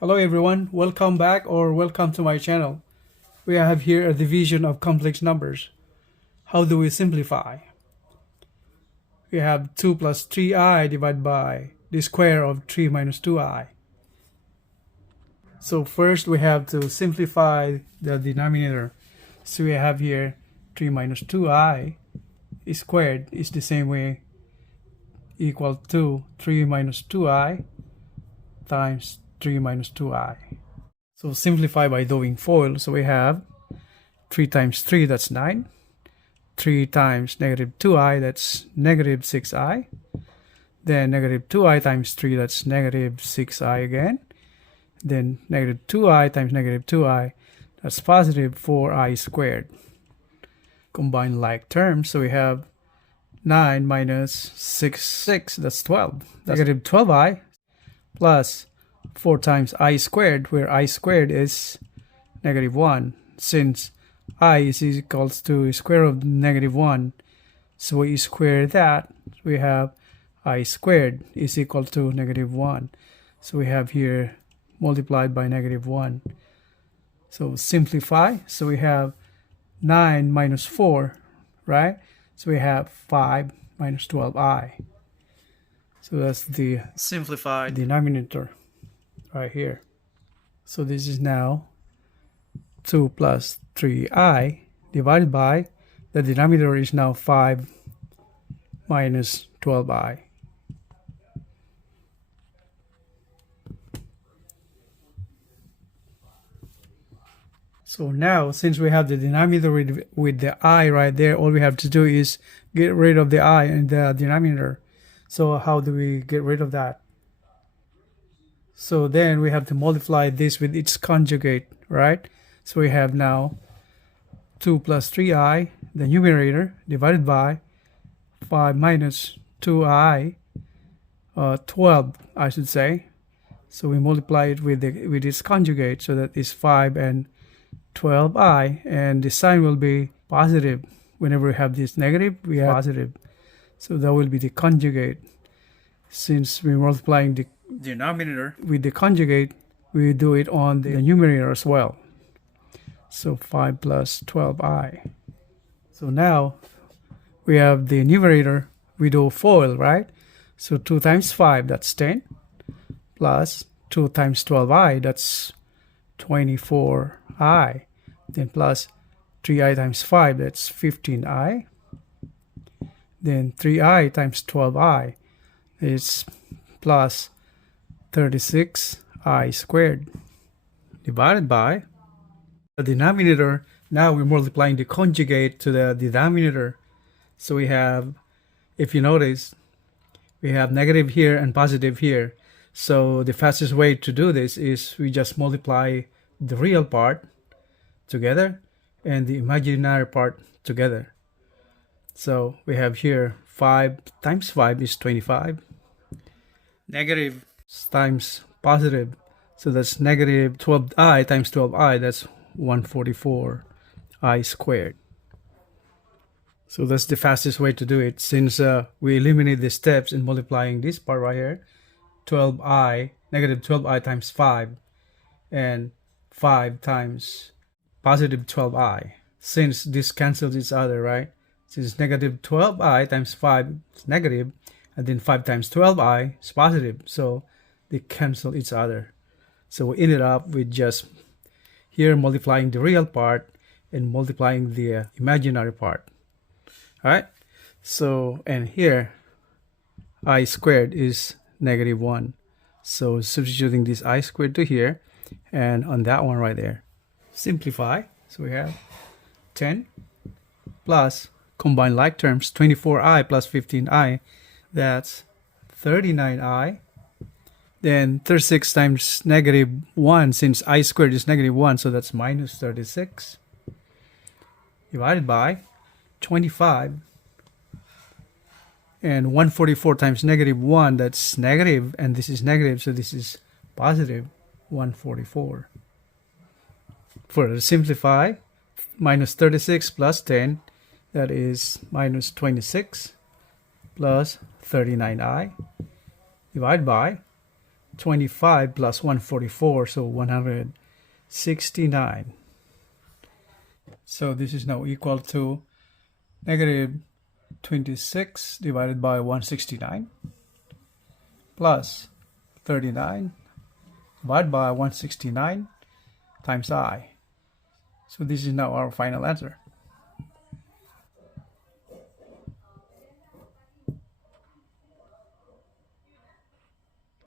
Hello everyone, welcome back or welcome to my channel. We have here a division of complex numbers. How do we simplify? We have 2 plus 3i divided by the square of 3 minus 2i. So first we have to simplify the denominator. So we have here 3 minus 2i squared is the same way equal to 3 minus 2i times 3 minus 2i. So simplify by doing FOIL. So we have 3 times 3, that's 9. 3 times negative 2i, that's negative 6i. Then negative 2i times 3, that's negative 6i again. Then negative 2i times negative 2i, that's positive 4i squared. Combine like terms, so we have 9 minus 6, that's 12. That's negative 12i plus 4 times I squared, where I squared is negative 1. Since I is equals to square root of negative 1, so we square that, we have I squared is equal to negative 1. So we have here multiplied by negative 1. So simplify, so we have 9 minus 4, right? So we have 5 minus 12i. So that's the simplified denominator right here. So this is now 2 plus 3i divided by, the denominator is now 5 minus 12i. So now, since we have the denominator with the I right there, all we have to do is get rid of the I in the denominator. So how do we get rid of that? So then we have to multiply this with its conjugate, right? So we have now 2 plus 3i, the numerator, divided by 5 minus 2i, 12, I should say. So we multiply it with its conjugate, so that is 5 and 12i, and the sign will be positive. Whenever we have this negative, we have positive. So that will be the conjugate. Since we're multiplying the denominator with the conjugate, we do it on the numerator as well. So 5 plus 12i. So now we have the numerator, we do FOIL, right? So 2 times 5, that's 10, plus 2 times 12i, that's 24i. Then plus 3i times 5, that's 15i. Then 3i times 12i is plus 36i squared, divided by the denominator. Now we're multiplying the conjugate to the denominator. So we have, if you notice, we have negative here and positive here. So the fastest way to do this is we just multiply the real part together and the imaginary part together. So we have here 5 times 5 is 25. Negative times positive, so that's negative 12i times 12i, that's 144i squared. So that's the fastest way to do it, since we eliminate the steps in multiplying this part right here. 12i, negative 12i times 5, and 5 times positive 12i. Since this cancels each other, right? Since negative 12i times 5 is negative, and then 5 times 12i is positive, so they cancel each other. So we ended up with just here multiplying the real part and multiplying the imaginary part. All right, so and here I squared is negative 1, so substituting this I squared to here and on that one right there, simplify. So we have 10 plus, combine like terms, 24i plus 15i, that's 39i. Then 36 times negative 1, since I squared is negative 1, so that's minus 36, divided by 25. And 144 times negative 1, that's negative, and this is negative, so this is positive 144. Further simplify, minus 36 plus 10, that is minus 26 plus 39i, divided by 25 plus 144, so 169. So this is now equal to negative 26 divided by 169 plus 39 divided by 169 times I. So this is now our final answer.